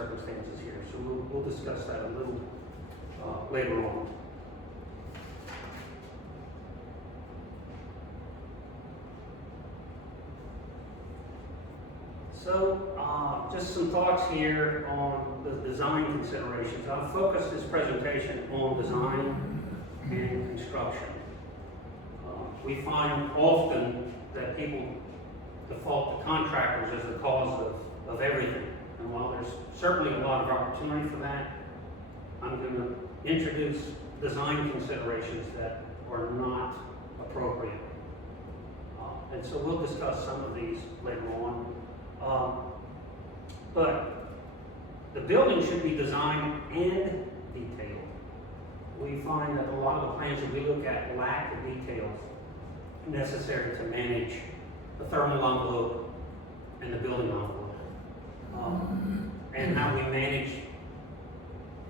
circumstances here. So we'll discuss that a little later on. So, just some thoughts here on the design considerations. I'll focus this presentation on design and construction. We find often that people default to contractors as the cause of everything. And while there's certainly a lot of opportunity for that, I'm going to introduce design considerations that are not appropriate. And so we'll discuss some of these later on. But the building should be designed and detailed. We find that a lot of the plans that we look at lack the details necessary to manage the thermal envelope and the building envelope. And how we manage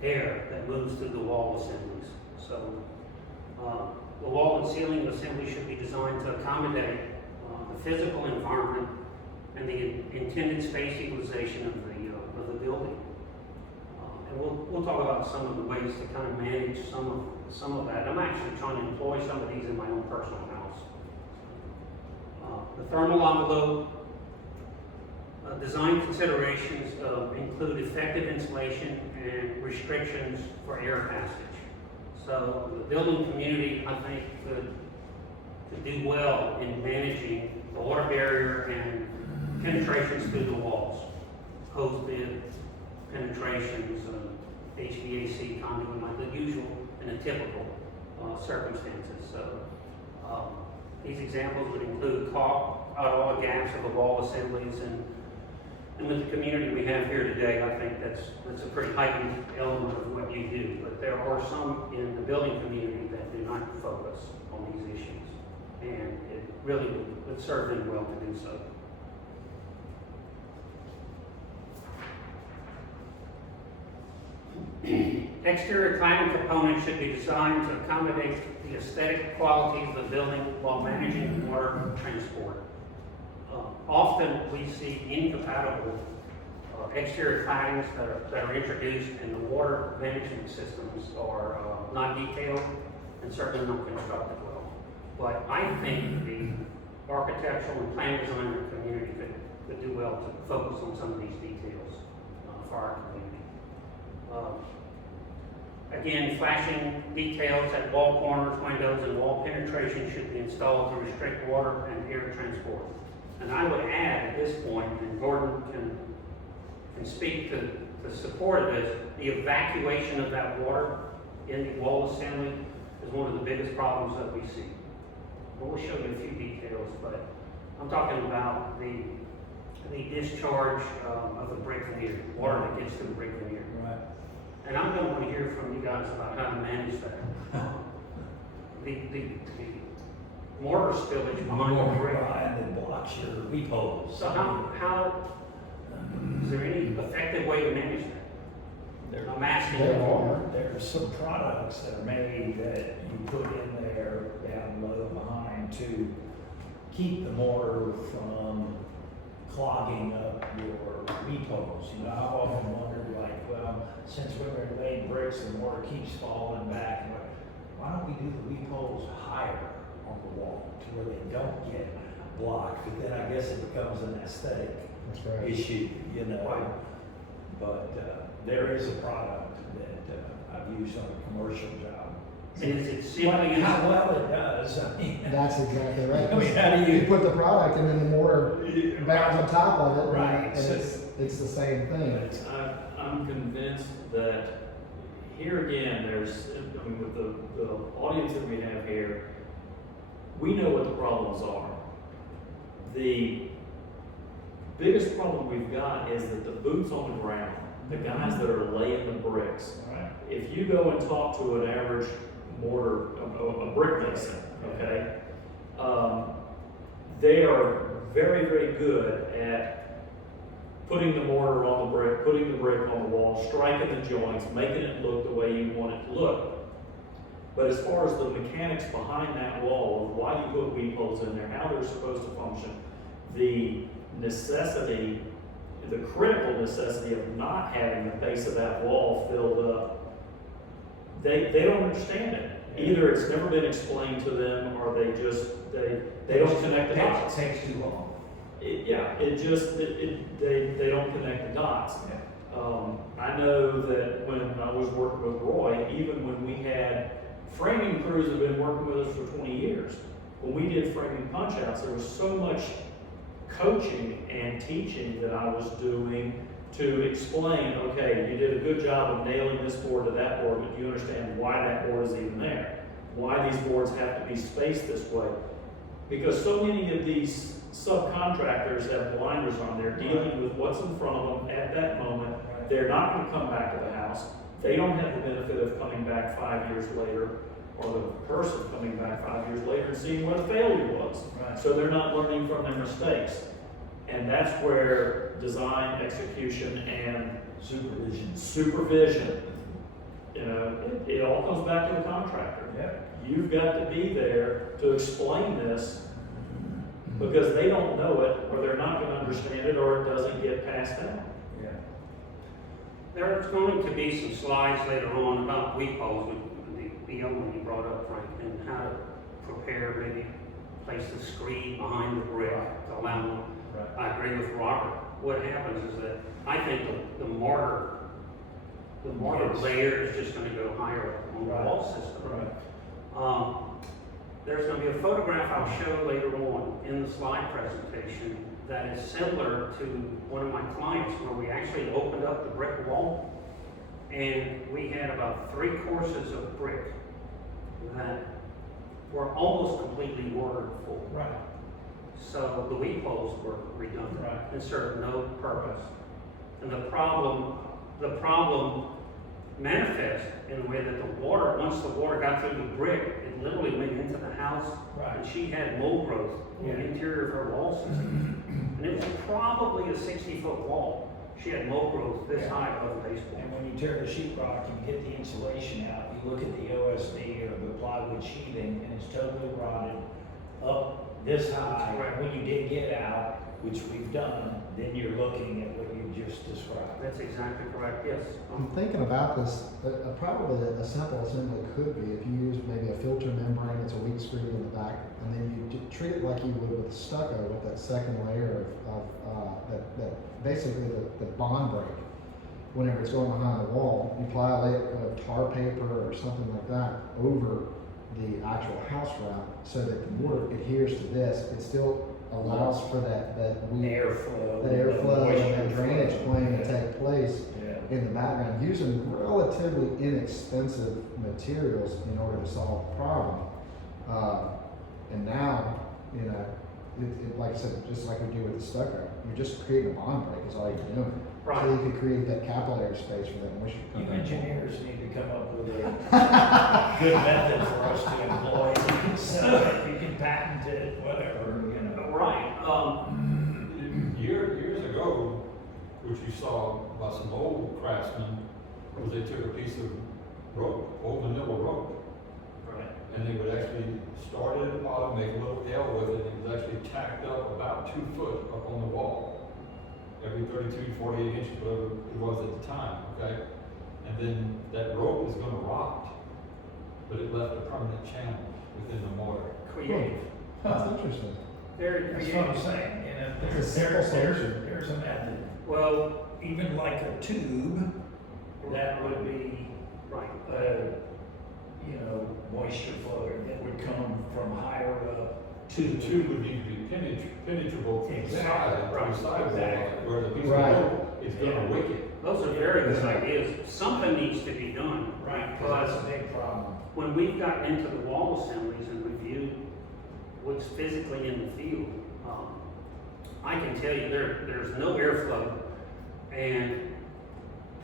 air that moves through the wall assemblies. So the wall and ceiling assembly should be designed to accommodate the physical environment and the intended space utilization of the building. And we'll talk about some of the ways to kind of manage some of that. I'm actually trying to employ some of these in my own personal house. The thermal envelope design considerations include effective insulation and restrictions for air passage. So the building community, I think, could do well in managing the water barrier and penetrations through the walls, hose bib penetrations, HVAC conduit, like the usual in a typical circumstances. So these examples would include all the gaps of the wall assemblies, and with the community we have here today, I think that's a pretty heightened element of what you do. But there are some in the building community that do not focus on these issues, and it really would serve them well to do so. Exterior cladding components should be designed to accommodate the aesthetic qualities of the building while managing water transport. Often we see incompatible exterior claddings that are introduced, and the water management systems are not detailed and certainly not constructed well. But I think the architectural and plan designer community could do well to focus on some of these details for our community. Again, flashing details at wall corners, windows, and wall penetration should be installed to restrict water and air transport. And I would add at this point, and Gordon can speak to the support of this, the evacuation of that water in the wall assembly is one of the biggest problems that we see. We'll show you a few details, but I'm talking about the discharge of the brick veneer, water that gets to the brick veneer. Right. And I'm going to want to hear from you guys about how to manage that. The mortar spillage behind the brick. That blocks your weep holes. So how is there any effective way to manage that? I'm asking. There's some products that are made that you put in there down low behind to keep the mortar from clogging up your weep holes. You know, I've often wondered, like, well, since when they're laid bricks, the mortar keeps falling back. Why don't we do the weep holes higher on the wall to where they don't get blocked? But then I guess it becomes an aesthetic issue, you know. Right. But there is a product that I've used on a commercial job. And is it simply How well it does, I mean. That's exactly right. I mean, how do you put the product and then the mortar bounds on top of it, Right. and it's the same thing. I'm convinced that here again, with the audience that we have here, we know what the problems are. The biggest problem we've got is that the boots on the ground, the guys that are laying the bricks, Right. if you go and talk to an average mortar, a brick mason, okay, they are very, very good at putting the mortar on the brick, putting the brick on the wall, striking the joints, making it look the way you want it to look. But as far as the mechanics behind that wall, of why you put weep holes in there, how they're supposed to function, the necessity the critical necessity of not having the base of that wall filled up, they don't understand it. Either it's never been explained to them, or they don't connect the dots. It takes too long. They don't connect the dots. I know that when I was working with Roy, even when we had framing crews that have been working with us for 20 years, when we did framing punch outs, there was so much coaching and teaching that I was doing to explain, okay, you did a good job of nailing this board to that board, but do you understand why that board is even there? Why these boards have to be spaced this way? Because so many of these subcontractors have blinders on. They're dealing with what's in front of them at that moment. They're not going to come back to the house. They don't have the benefit of coming back 5 years later, or the person coming back 5 years later and seeing what a failure was. Right. So they're not learning from their mistakes. And that's where design, execution, and supervision, you know, it all comes back to the contractor. You've got to be there to explain this, because they don't know it, or they're not going to understand it, or it doesn't get passed down. There's going to be some slides later on about weep holes, the other one you brought up, Frank, and how to prepare, maybe place the screed behind the brick to allow them. I agree with Robert. What happens is that I think the mortar layer is just going to go higher up on the wall system. There's going to be a photograph I'll show later on in the slide presentation that is similar to one of my clients, where we actually opened up the brick wall and we had about 3 courses of brick that were almost completely mortared full. So the weep holes were redone and served no purpose. And the problem manifest in the way that the water, once the water got through the brick, it literally went into the house, and she had mold growth in the interior of her wall system. And it was probably a 60-foot wall. She had mold growth this high above the baseboard. And when you tear the sheetrock, you get the insulation out, you look at the OSB or the plywood sheathing, and it's totally rotted up this high. When you dig it out, which we've done, then you're looking at what you just described. That's exactly correct, yes. I'm thinking about this, probably a simple assembly could be if you use maybe a filter membrane that's a weak screed in the back, and then you treat it like you would with stucco, with that second layer of that basically the bond break. Whenever it's going behind the wall, you apply a layer of tar paper or something like that over the actual house wrap, so that the mortar adheres to this. It still allows for that Airflow. And that drainage plan to take place in the background, using relatively inexpensive materials in order to solve the problem. And now, you know, like I said, just like we do with the stucco, you're just creating a bond break is all you're doing. Right. So you could create that capillary space for that moisture. You engineers need to come up with a good method for us to employ. You can sell it, you can patent it, whatever, you know. Right. Years ago, which you saw by some old craftsmen, was they took a piece of rope, old manila rope, and they would actually start it at the bottom, make a little L with it, and it was actually tacked up about 2 foot up on the wall, every 32, 48 inches, whatever it was at the time, okay? And then that rope is going to rot, but it left a permanent channel within the mortar. Creative. That's interesting. Very That's creative. what I'm saying, you know, It's a simple solution. there's a method. Well, Even like a tube, that would be, right. you know, moisture flow that would come from higher up to The tube would need to be penetrable from the Exactly. side, Right. from the sidewall, Exactly. where the piece of Right. rope is going to wick it. Those are very good ideas. Something needs to be done. Right, Because because that's a big problem. when we've gotten into the wall assemblies and reviewed what's physically in the field, I can tell you there's no airflow and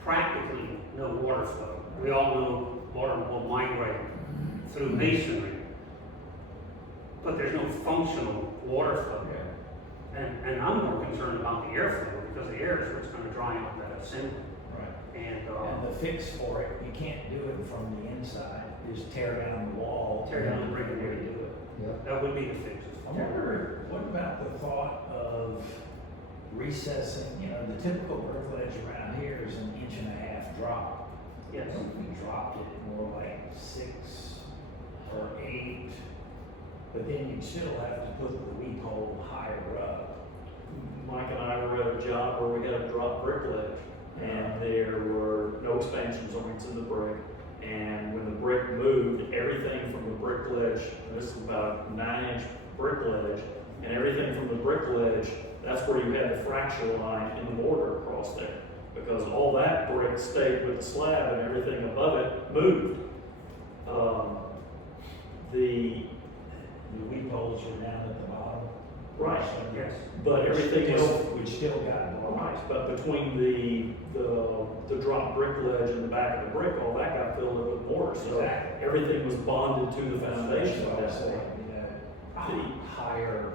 practically no water flow. We all know water will migrate through masonry, but there's no functional water flow. And I'm more concerned about the airflow, because the air is what's going to dry out that assembly. Right. And And the fix for it, you can't do it from the inside, just tear down the wall. tear down the brick and redo it. Yep. That would be the fix. I wonder, what about the thought of recessing, you know, the typical brick ledge around here is an 1.5 drop. Yes. So we dropped it more like 6 or 8, but then you'd still have to put the weep hole higher up. Mike and I were at a job where we had a drop brick ledge, and there were no expansion joints in the brick. And when the brick moved, everything from the brick ledge, and this is about a 9-inch brick ledge, and everything from the brick ledge, that's where you had the fracture line in the mortar across there. Because all that brick stayed with the slab and everything above it moved. The weep holes were down at the bottom. Right, Yes. but everything was We still got more. right. But between the drop brick ledge and the back of the brick, all that got filled up with mortar. So Exactly. everything was bonded to the foundation at That's that what I point. said, you know, higher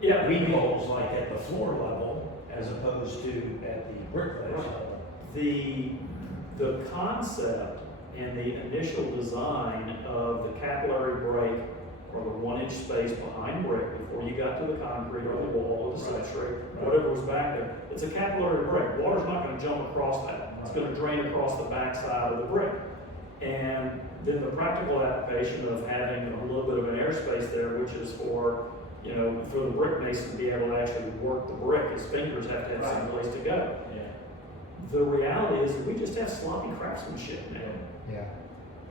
Yeah, weep holes like at the floor level as opposed to at the brick ledge Right. level. the concept and the initial design of the capillary break, or the 1-inch space behind brick before you got to the concrete or the wall or the Right. substrate, Right. whatever was back there, it's a capillary break. Water's not gonna jump across that. It's gonna drain across the backside of the brick. And then the practical application of having a little bit of an airspace there, which is for, you know, for the brick mason to be able to actually work the brick, his fingers have to have some place to go. Yeah. The reality is that we just have sloppy craftsmanship now. Yeah.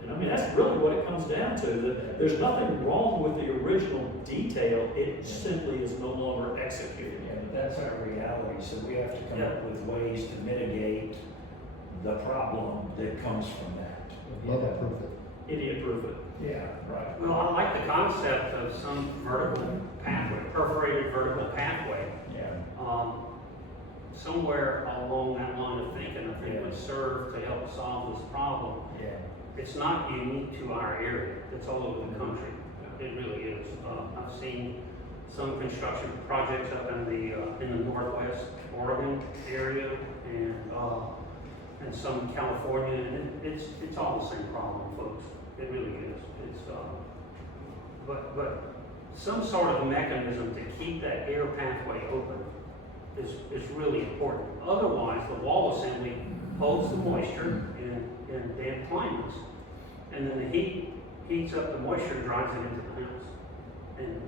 And I mean, that's really what it comes down to. That there's nothing wrong with the original detail, it simply is no longer executed. Yeah, but that's our reality, so we have to come up with ways to mitigate the problem that comes from that. Level proof it. Idiot proof it. Yeah, right. Well, I like the concept of some vertical pathway, perforated vertical pathway. Yeah. Somewhere along that line of thinking, I think would serve to help solve this problem. Yeah. It's not unique to our area, it's all over the country. It really is. I've seen some construction projects up in the northwest Oregon area and some in California, and it's all the same problem, folks. It really is. But some sort of mechanism to keep that air pathway open is really important. Otherwise, the wall assembly holds the moisture in damp climates, and then the heat heats up the moisture and drives it into the house. And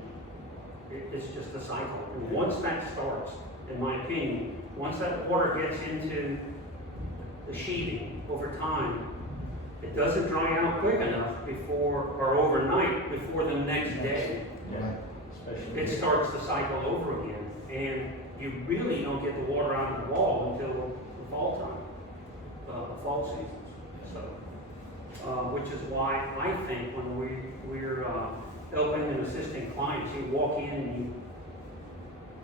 it's just a cycle. And once that starts, in my opinion, once that water gets into the sheathing over time, it doesn't dry out quick enough or overnight before the next day. Yeah. Especially. It starts the cycle over again, and you really don't get the water out of the wall until the fall time, the fall season. So, which is why I think when we're helping and assisting clients, you walk in and you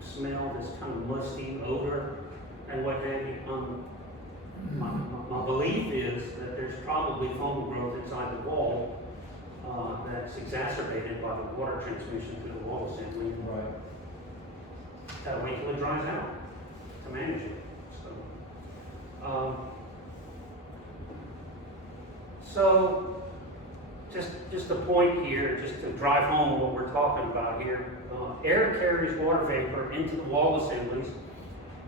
smell this kind of musty odor and what have you. My belief is that there's probably foam growth inside the wall that's exacerbated by the water transmission through the wall assembly. Right. Gotta wait till it dries out to manage it. So just a point here, just to drive home what we're talking about here. Air carries water vapor into the wall assemblies,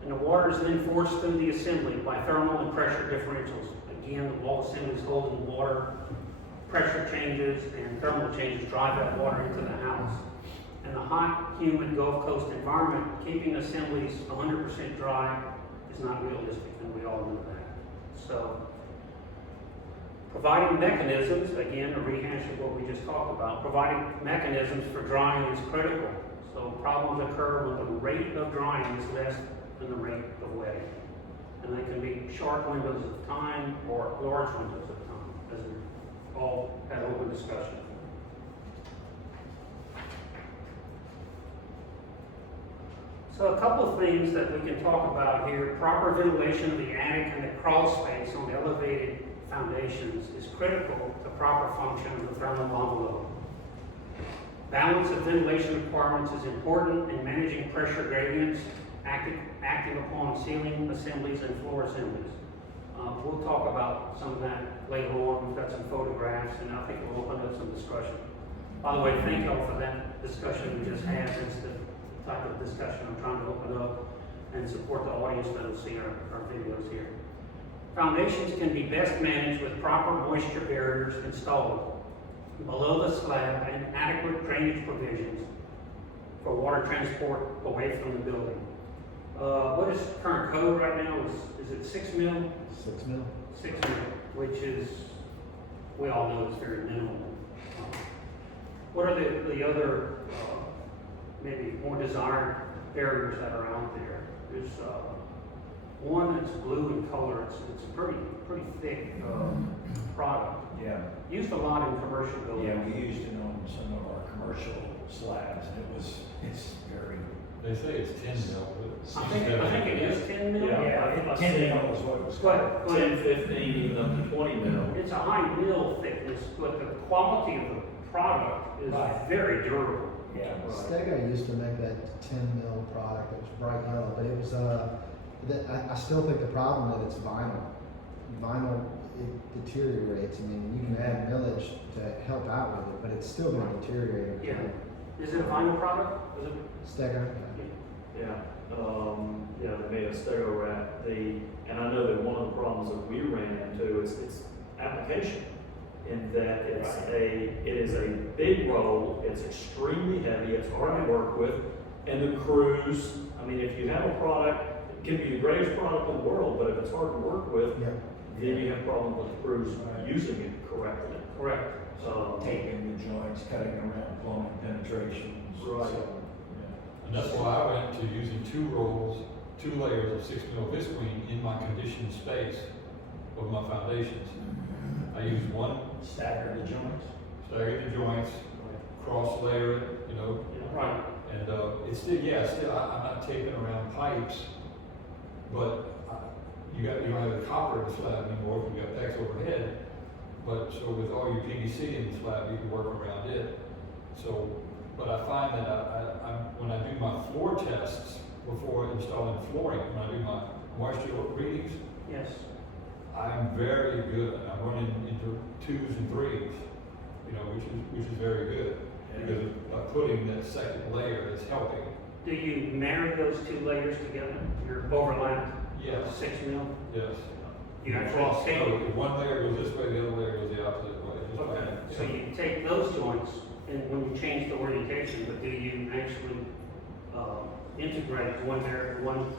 and the water is then forced through the assembly by thermal and pressure differentials. Again, the wall assembly is holding water, pressure changes and thermal changes drive that water into the house. In a hot, humid Gulf Coast environment, keeping assemblies 100% dry is not realistic, and we all know that. So, providing mechanisms, again, a rehash of what we just talked about, providing mechanisms for drying is critical. So problems occur when the rate of drying is less than the rate of wetting. And they can be short windows of time or large windows of time, as we all had open discussion. So a couple of things that we can talk about here. Proper ventilation of the attic and the crawl space on the elevated foundations is critical to proper function of the thermal envelope. Balance of ventilation requirements is important in managing pressure gradients, acting upon ceiling assemblies and floor assemblies. We'll talk about some of that later on. We've got some photographs, and I think we'll open up some discussion. By the way, thank y'all for that discussion we just had. It's the type of discussion I'm trying to open up. and support the audience that will see our videos here. Foundations can be best managed with proper moisture barriers installed below the slab and adequate drainage provisions for water transport away from the building. What is current code right now? Is it 6 mil? 6 mil. 6 mil, which is, we all know it's very minimal. What are the other, maybe more desired barriers that are out there? There's one that's blue in color. It's a pretty thick product. Yeah, Used a lot in commercial buildings. yeah, we used it on some of our commercial slabs, and it's very, They say it's 10 mil, but. I think it is 10 mil. yeah, 10 mil is what it was called. But 10, 15, even up to 20 mil. it's a high mil thickness, but the quality of the product is Right. very durable. Yeah, Stego used to make that 10 mil product that was bright yellow, but it was, I still think the problem is it's vinyl. Vinyl, it deteriorates. I mean, you can add millage to help out with it, but it's still going to deteriorate. over Yeah. time. Is it a vinyl product? Is it? Stego? Yeah, they made a stego wrap. And I know that one of the problems that we ran into is its application, in that it is a big roll, it's extremely heavy, it's hard to work with, and the crews, I mean, if you have a product, it can be the greatest product in the world, but if it's hard to work with, Yeah. then you have problems with the crews using it correctly. Correct. taping the joints, cutting around plumbing penetrations. Right. So, And that's why I went to using 2 layers of 6 mil visqueen in my conditioned space of my foundations. I use one, yeah. Stagger the joints. stagger the joints, cross layer it, you know, Right. and it's still, I'm not taping around pipes, but you don't have the copper in the slab anymore, you got PEX overhead. But so with all your PVC in the slab, you can work around it. So, but I find that when I do my floor tests before installing flooring, when I do my moisture readings, Yes. I'm very good. I'm running into 2s and 3s, you know, which is very good. Because by putting that second layer, it's helping. Do you marry those 2 layers together? You're overlapped? Yes. 6 mil? Yes. You cross, actually take, if one layer goes this way, the other layer goes the opposite way. Just okay, like- so you take those joints and when you change the orientation, but do you actually integrate one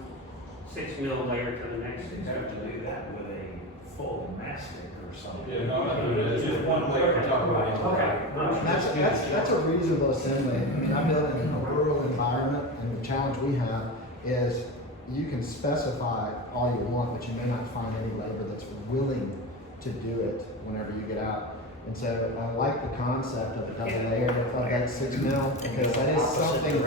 6 mil layer to the next? You have to do that with a full mastic or something. Yeah, no, I'm not doing that. It's just one layer on top of it. Okay. That's a reasonable assembly. I mean, I build in a rural environment, and the challenge we have is you can specify all you want, but you may not find any labor that's willing to do it whenever you get out. And so I like the concept of a layer of that 6 mil, because that is something.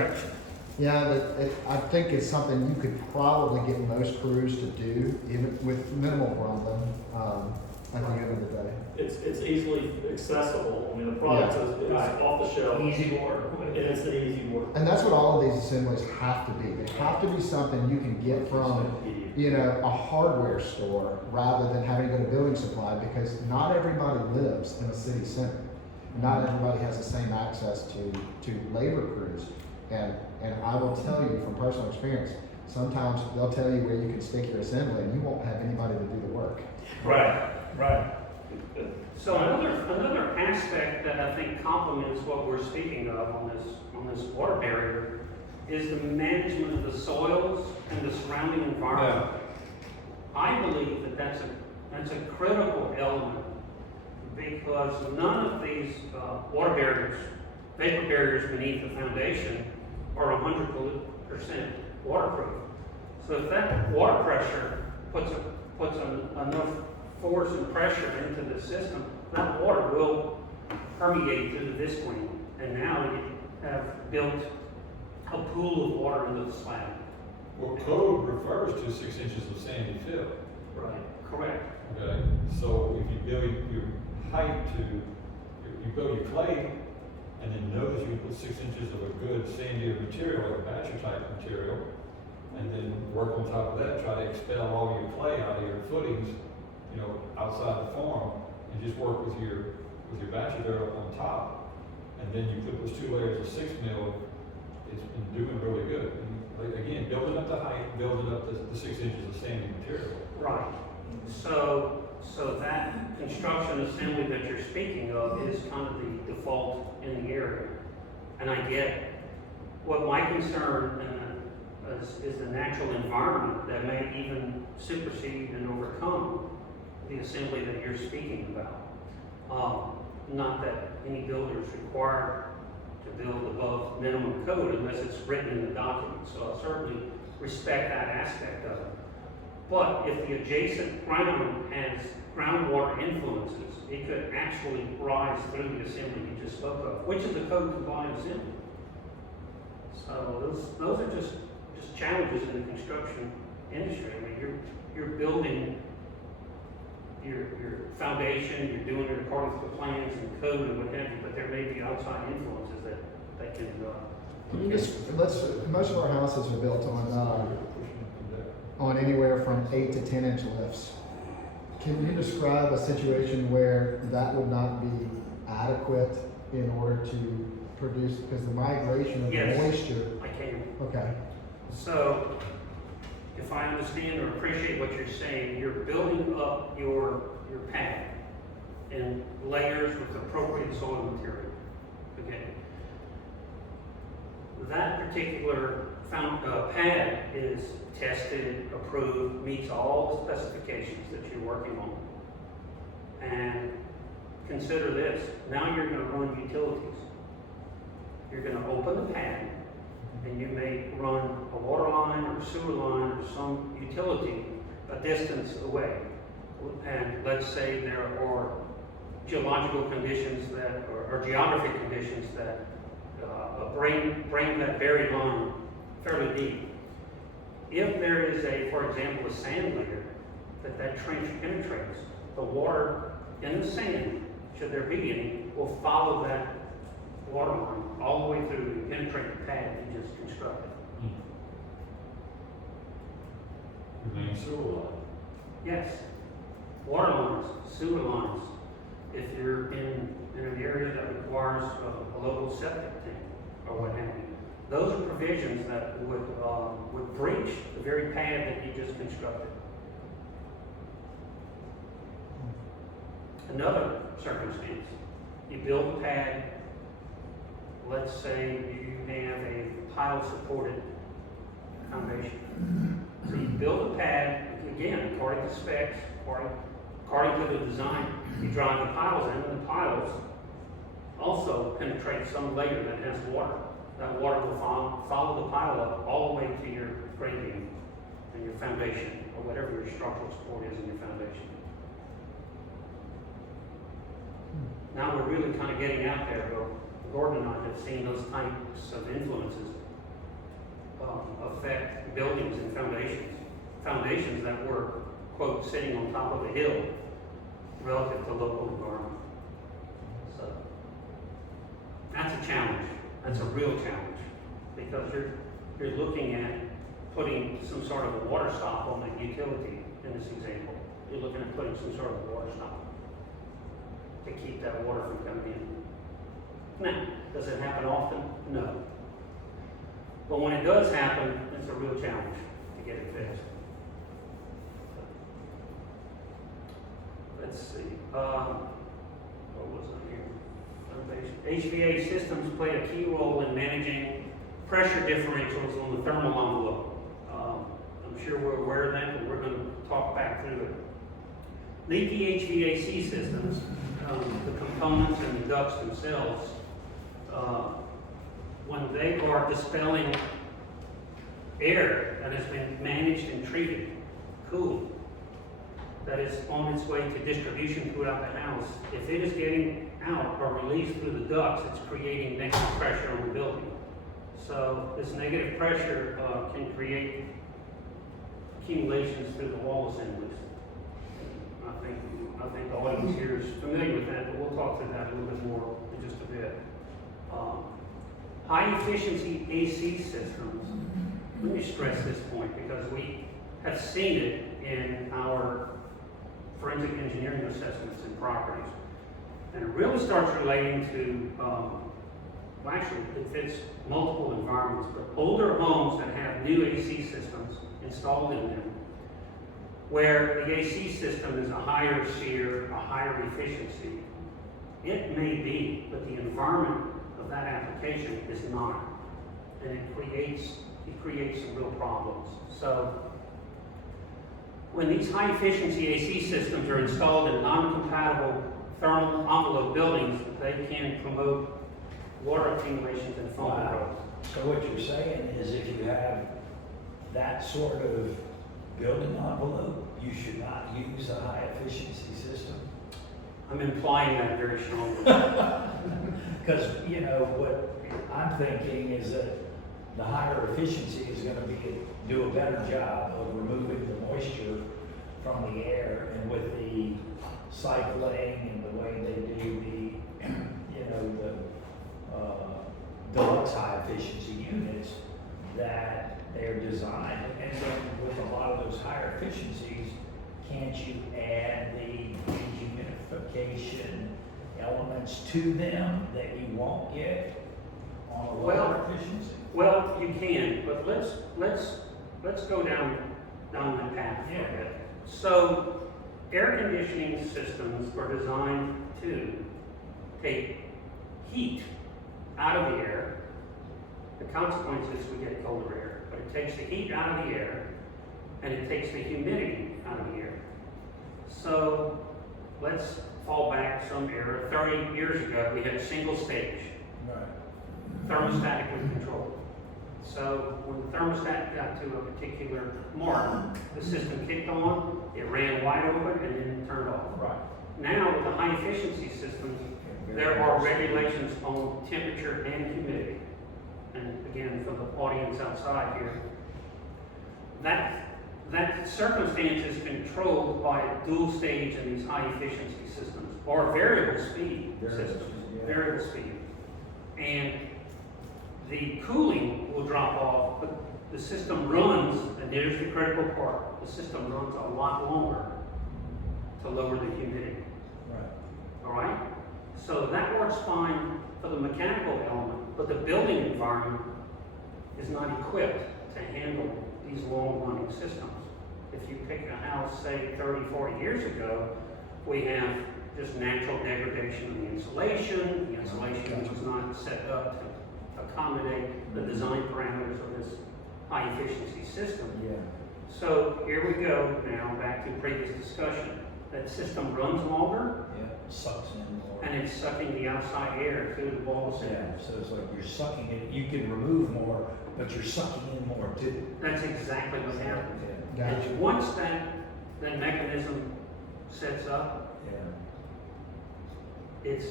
Yeah, I think it's something you could probably get most crews to do, even with minimal grumbling, at the end of the day. It's easily accessible. I mean, the product is Right. off the shelf. Easy to work with. And it's an easy work. And that's what all of these assemblies have to be. They have to be something you can get from, a hardware store rather than having to go to building supply, because not everybody lives in a city center. Not everybody has the same access to labor crews. And I will tell you from personal experience, sometimes they'll tell you where you can stick your assembly and you won't have anybody to do the work. Right. So another aspect that I think complements what we're speaking of on this water barrier is the management of the soils and the surrounding environment. I believe that that's a critical element, because none of these water barriers, vapor barriers beneath the foundation, are 100% waterproof. So if that water pressure puts enough force and pressure into the system, that water will permeate through the visqueen, and now you have built a pool of water into the slab. Well, code refers to 6 inches of sandy fill. Right. Correct. Okay, so if you build your height you build your clay, and then notice you put 6 inches of a good sandier material, like a batcher type material, and then work on top of that, try to expel all your clay out of your footings, outside the form, and just work with your batcher dirt up on top, and then you put those 2 layers of 6 mil, it's been doing really good. Like, again, building up the height, building up the 6 inches of standing material. Right. So that construction assembly that you're speaking of is kind of the default in the area. And I get what my concern is the natural environment that may even supersede and overcome the assembly that you're speaking about. Not that any builder is required to build above minimum code unless it's written in the document. So I certainly respect that aspect of it. But if the adjacent ground has groundwater influences, it could actually rise through the assembly you just spoke of, which is a code compliant assembly. So those are just challenges in the construction industry. I mean, you're building your foundation, you're doing it according to the plans and code and what have you, but there may be outside influences that can. Can you just, most of our houses are built on anywhere from 8 to 10 inch lifts. Can you describe a situation where that would not be adequate in order to produce, because the migration of Yes. the moisture? I can. Okay. So, if I understand or appreciate what you're saying, you're building up your pad in layers with appropriate soil material. Okay. That particular pad is tested, approved, meets all the specifications that you're working on. And consider this, now you're going to run utilities. You're going to open the pad, and you may run a water line or a sewer line or some utility a distance away. And let's say there are geological conditions that, or geographic conditions that bring that buried line fairly deep. If there is for example, a sand layer that trench penetrates, the water in the sand, should there be any, will follow that water line all the way through and penetrate the pad you just constructed. Your main sewer line. Yes, water lines, sewer lines, if you're in an area that requires a local septic tank or what have you. Those are provisions that would breach the very pad that you just constructed. Another circumstance, you build a pad, let's say you have a pile supported foundation. So you build a pad, again, according to specs, according to the design, you drive the piles in, and the piles also penetrate some layer that has water. That water will follow the pile up all the way to your grade beam and your foundation, or whatever your structural support is in your foundation. Now we're really kind of getting out there, though. Gordon and I have seen those types of influences affect buildings and foundations that were, quote, sitting on top of a hill relative to local environment. So that's a challenge. That's a real challenge, because you're looking at putting some sort of a water stop on the utility in this example. You're looking at putting some sort of a water stop to keep that water from coming in. Now, does it happen often? No. But when it does happen, it's a real challenge to get it fixed. Let's see. What was on here? HBA systems play a key role in managing pressure differentials on the thermal envelope. I'm sure we're aware of that, but we're going to talk back through it. Leaky HVAC systems, the components and the ducts themselves, when they are dispelling air that has been managed and treated, cooled, that is on its way to distribution throughout the house, if it is getting out or released through the ducts, it's creating negative pressure on the building. So this negative pressure can create accumulations through the wall assemblies. I think the audience here is familiar with that, but we'll talk through that a little bit more in just a bit. High efficiency AC systems. Let me stress this point because we have seen it in our forensic engineering assessments in properties. And it really starts relating to well, actually, it fits multiple environments, but older homes that have new AC systems installed in them, where the AC system is a higher SEER, a higher efficiency, it may be, but the environment of that application is not. And it creates some real problems. So when these high efficiency AC systems are installed in non-compatible thermal envelope buildings, they can promote water accumulations and foam growth. So what you're saying is if you have that sort of building envelope, you should not use a high efficiency system? I'm implying that very strongly. Because, you know, what I'm thinking is that the higher efficiency is gonna do a better job of removing the moisture from the air, and with the cycling and the way they do the, you know, the deluxe high efficiency units, that they're designed, and then with a lot of those higher efficiencies, can't you add the dehumidification elements to them that you won't get on a lower efficiency? Well, you can, but let's go down that path for a bit. So, air conditioning systems are designed to take heat out of the air. The consequence is we get colder air, but it takes the heat out of the air, and it takes the humidity out of the air. So, let's fall back some era. 30 years ago, we had a single stage, thermostatically controlled. So when the thermostat got to a particular mark, the system kicked on, it ran wide open, and then turned off. Right. Now with the high efficiency systems, there are regulations on temperature and humidity. And again, for the audience outside here, that circumstance is controlled by a dual stage in these high efficiency systems, or variable speed systems, variable speed. And the cooling will drop off, but the system runs, and here's the critical part, the system runs a lot longer to lower the humidity. Right. All right? So that works fine for the mechanical element, but the building environment is not equipped to handle these long-running systems. If you pick a house, say 30, 40 years ago, we have just natural degradation of the insulation. The insulation was not set up to accommodate the design parameters of this high efficiency system. Yeah. So here we go now back to previous discussion. That system runs longer, Yeah, sucks in more. and it's sucking the outside air through the walls. Yeah, so it's like you're sucking it, you can remove more, but you're sucking in more too. That's exactly what happens. Yeah. And once that mechanism sets up, Yeah. it's,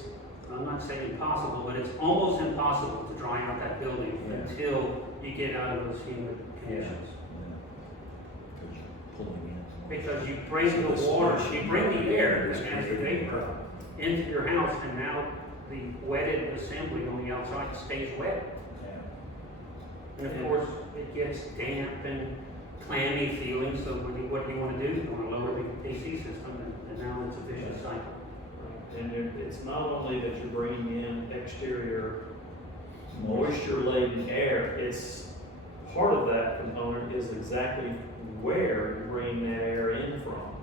I'm not saying impossible, but it's almost impossible to dry out that building Yeah. until you get out of those humid conditions. Because you're pulling in. Because you bring the water, you bring the air as the vapor into your house, and now the wetted assembly on the outside stays wet. Yeah. And of course, it gets damp and clammy feeling, so what do you want to do? You want to lower the AC system, and now it's a vicious cycle. And it's not only that you're bringing in exterior moisture-laden air, it's part of that component is exactly where you're bringing that air in from,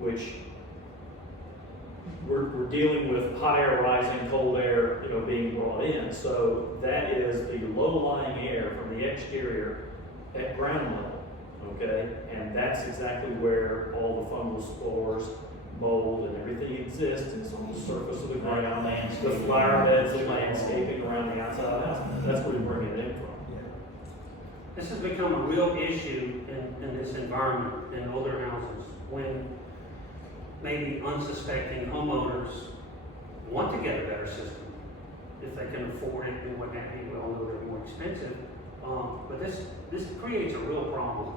which we're dealing with hot air rising, cold air, being brought in. So that is the low-lying air from the exterior at ground level, okay? And that's exactly where all the fungal spores, mold, and everything exists. It's on the surface of the ground, the flower beds, the landscaping around the outside of the house. That's where you bring it in from. This has become a real issue in this environment in older houses when maybe unsuspecting homeowners want to get a better system if they can afford it and what have you, although they're more expensive. But this creates a real problem.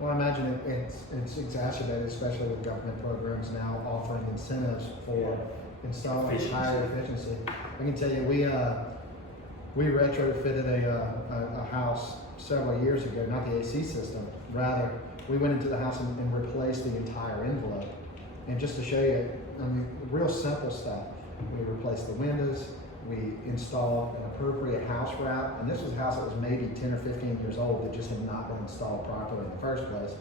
Well, I imagine it's exacerbated, especially with government programs now offering incentives for installing higher efficiency. I can tell you, we retrofitted a house several years ago, not the AC system, rather, we went into the house and replaced the entire envelope. And just to show you, I mean, real simple stuff. We replaced the windows, we installed an appropriate house wrap, and this was a house that was maybe 10 or 15 years old that just had not been installed properly in the first place.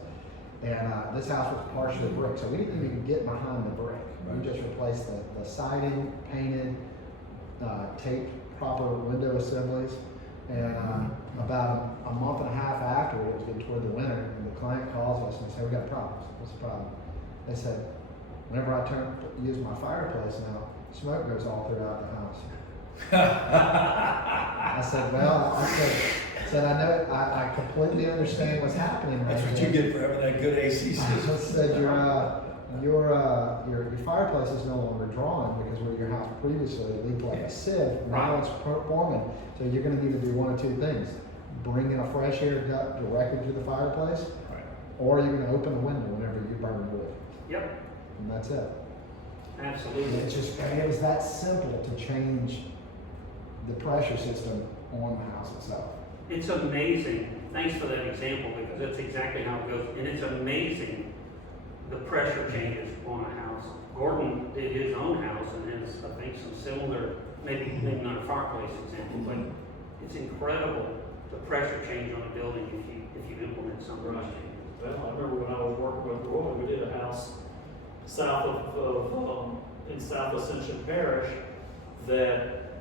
And this house was partially brick, so we didn't even get behind the brick. We just replaced the siding, painted, taped proper window assemblies. And about a month and a half after, it was getting toward the winter, and the client calls us and said, "We got problems. What's the problem?" They said, "Whenever I use my fireplace now, smoke goes all throughout the house." I said, "Well," I said, "I know, I completely understand what's happening right That's what there." you get for having that good AC system. I said, your fireplace is no longer drawn because where your house previously leaked like a sieve, now it's forming. So you're gonna need to do one of two things. Bring in a fresh air duct directly to the fireplace, or you're gonna open the window whenever you burn wood. Yep, And that's it. absolutely. It was that simple to change the pressure system on the house itself. It's amazing, thanks for that example, because that's exactly how it goes, and it's amazing the pressure changes on a house. Gordon did his own house and has, I think, some similar, maybe not a fireplace example, but it's incredible the pressure change on a building if you implement some of those changes. Well, I remember when I was working with Roy, we did a house south in South Ascension Parish that,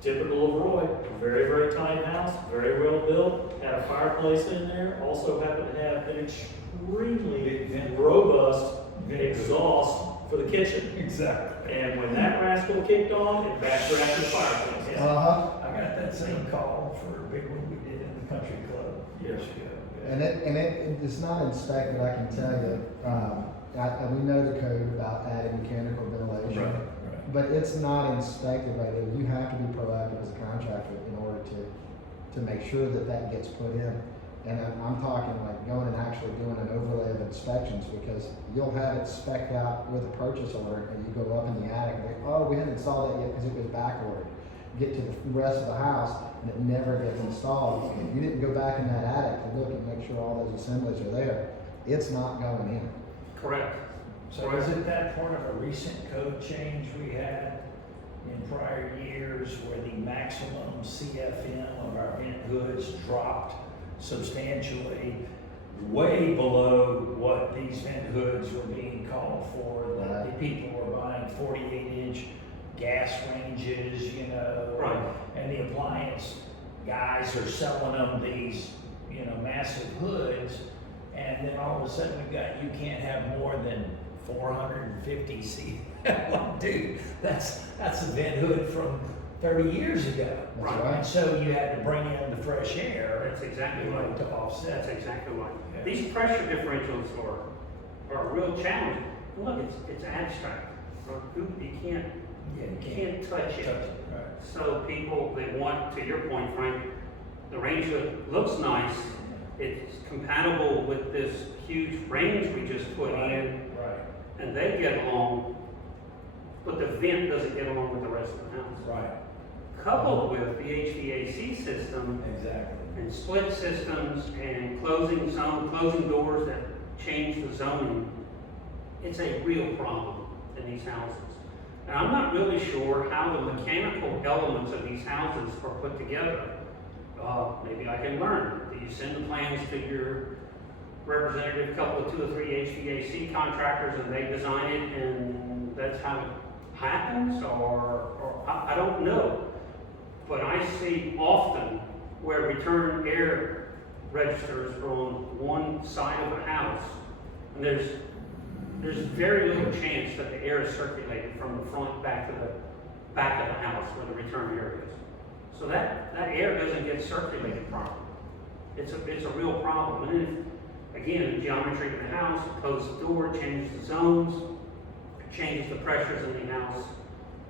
typical of Roy, a very, very tiny house, very well built, had a fireplace in there, also happened to have an extremely robust exhaust for the kitchen. Exactly. And when that rascal kicked on, it backdrafted the fireplace. I got that same call for a big one we did in the country club years ago. And it's not inspected, I can tell you. We know the code about adding mechanical ventilation. Right. But it's not inspected right there. You have to be proactive as a contractor in order to make sure that gets put in. And I'm talking like going and actually doing an overlay of inspections, because you'll have it spec'd out with a purchase order, and you go up in the attic and think, "Oh, we hadn't installed that yet because it was backordered." Get to the rest of the house and it never gets installed. If you didn't go back in that attic to look and make sure all those assemblies are there, it's not going in. Correct. So is it that part of a recent code change we had in prior years where the maximum CFM of our vent hoods dropped substantially, way below what these vent hoods were being called for, that the people were buying 48-inch gas ranges, Right. and the appliance guys are selling them these, massive hoods, and then all of a sudden you can't have more than 450 C. Like, dude, that's a vent hood from 30 years ago. That's right. And so you had to bring in the fresh air. That's exactly right. To offset. That's exactly right. Yeah. These pressure differentials are a real challenge. Look, it's abstract. You can't touch it. Right. So people, they want, to your point, Frank, the range hood looks nice. It's compatible with this huge range we just put in, Right. and they get along, but the vent doesn't get along with the rest of the house. Right. Coupled with the HVAC system Exactly. and split systems and closing doors that change the zoning, it's a real problem in these houses. And I'm not really sure how the mechanical elements of these houses are put together. Maybe I can learn. Do you send the plans to your representative, couple of 2 or 3 HVAC contractors, and they design it, and that's how it happens? Or I don't know. But I see often where return air registers are on one side of the house, and there's very little chance that the air is circulated from the front back to the back of the house where the return air is. So that air doesn't get circulated properly. It's a real problem. And then, again, the geometry of the house, closes the door, changes the zones, changes the pressures in the house,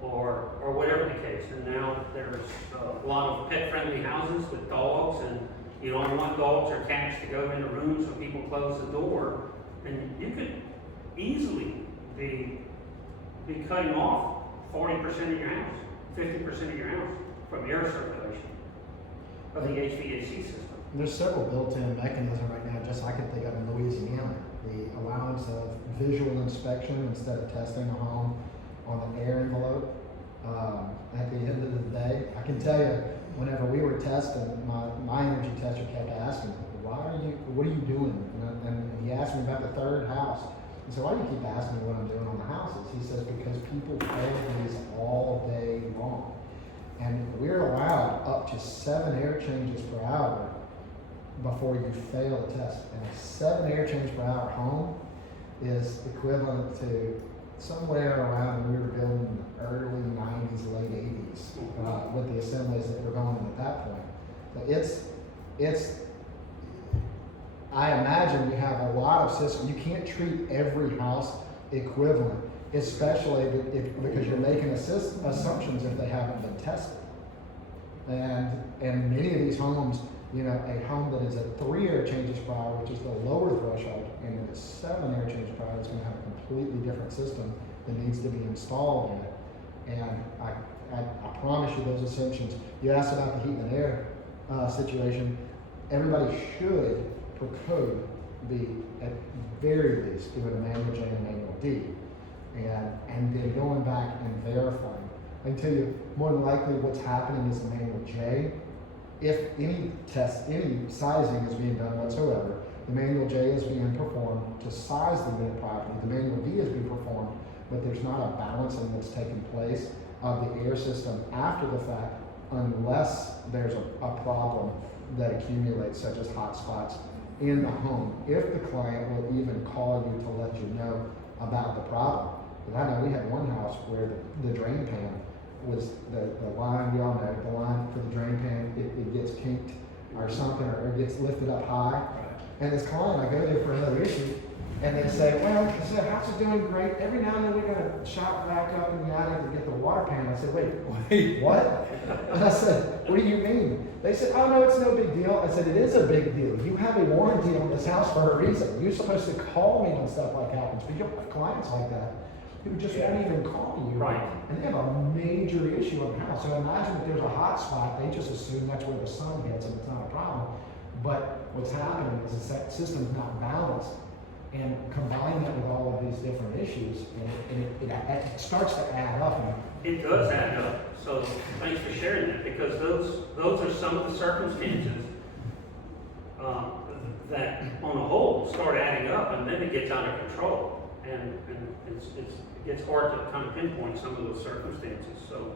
or whatever the case. And now there's a lot of pet-friendly houses with dogs, and you don't want dogs or cats to go into rooms when people close the door. And you could easily be cutting off 40% of your house, 50% of your house from air circulation of the HVAC system. There's several built-in mechanisms right now, just I can think of in Louisiana. The allowance of visual inspection instead of testing a home on the air envelope. at the end of the day. I can tell you, whenever we were testing, my energy tester kept asking, what are you doing? And he asked me about the third house. I said, why do you keep asking me what I'm doing on the houses? He says, because people fail these all day long. And we're allowed up to 7 air changes per hour before you fail a test. And a 7 air change per hour home is equivalent to somewhere around when we were building in the early 90s, late 80s, with the assemblies that were going in at that point. So I imagine we have a lot of systems. You can't treat every house equivalent, especially because you're making assumptions if they haven't been tested. And many of these homes, you know, a home that is at 3 air changes per hour, which is the lower threshold, and it's 7 air changes per hour, is going to have a completely different system that needs to be installed in it. And I promise you those assumptions. You asked about the heat and air situation. Everybody should, per code, be at very least doing a manual J and manual D. And then going back and verifying. I can tell you, more than likely what's happening is the manual J. If any sizing is being done whatsoever, the manual J is being performed to size the unit properly. The manual D is being performed, but there's not a balancing that's taking place of the air system after the fact, unless there's a problem that accumulates, such as hot spots in the home. If the client will even call you to let you know about the problem. But I know we had one house where the drain pan was the line, we all know, the line for the drain pan, it gets kinked or something, or it gets lifted up high. And this client, I go there for another issue, and they say, well, the house is doing great. Every now and then we gotta shout back up in the attic to get the water pan. I said, wait, what? And I said, what do you mean? They said, oh no, it's no big deal. I said, it is a big deal. You have a warranty on this house for a reason. You're supposed to call me when stuff like happens. But you have clients like that who just won't even call you. Right. And they have a major issue on the house. So imagine if there's a hot spot, they just assume that's where the sun hits and it's not a problem. But what's happening is that system's not balanced. And combine that with all of these different issues, and it starts to add up. It does add up. So thanks for sharing that, because those are some of the circumstances that on a whole start adding up, and then it gets out of control. And it gets hard to kind of pinpoint some of those circumstances. So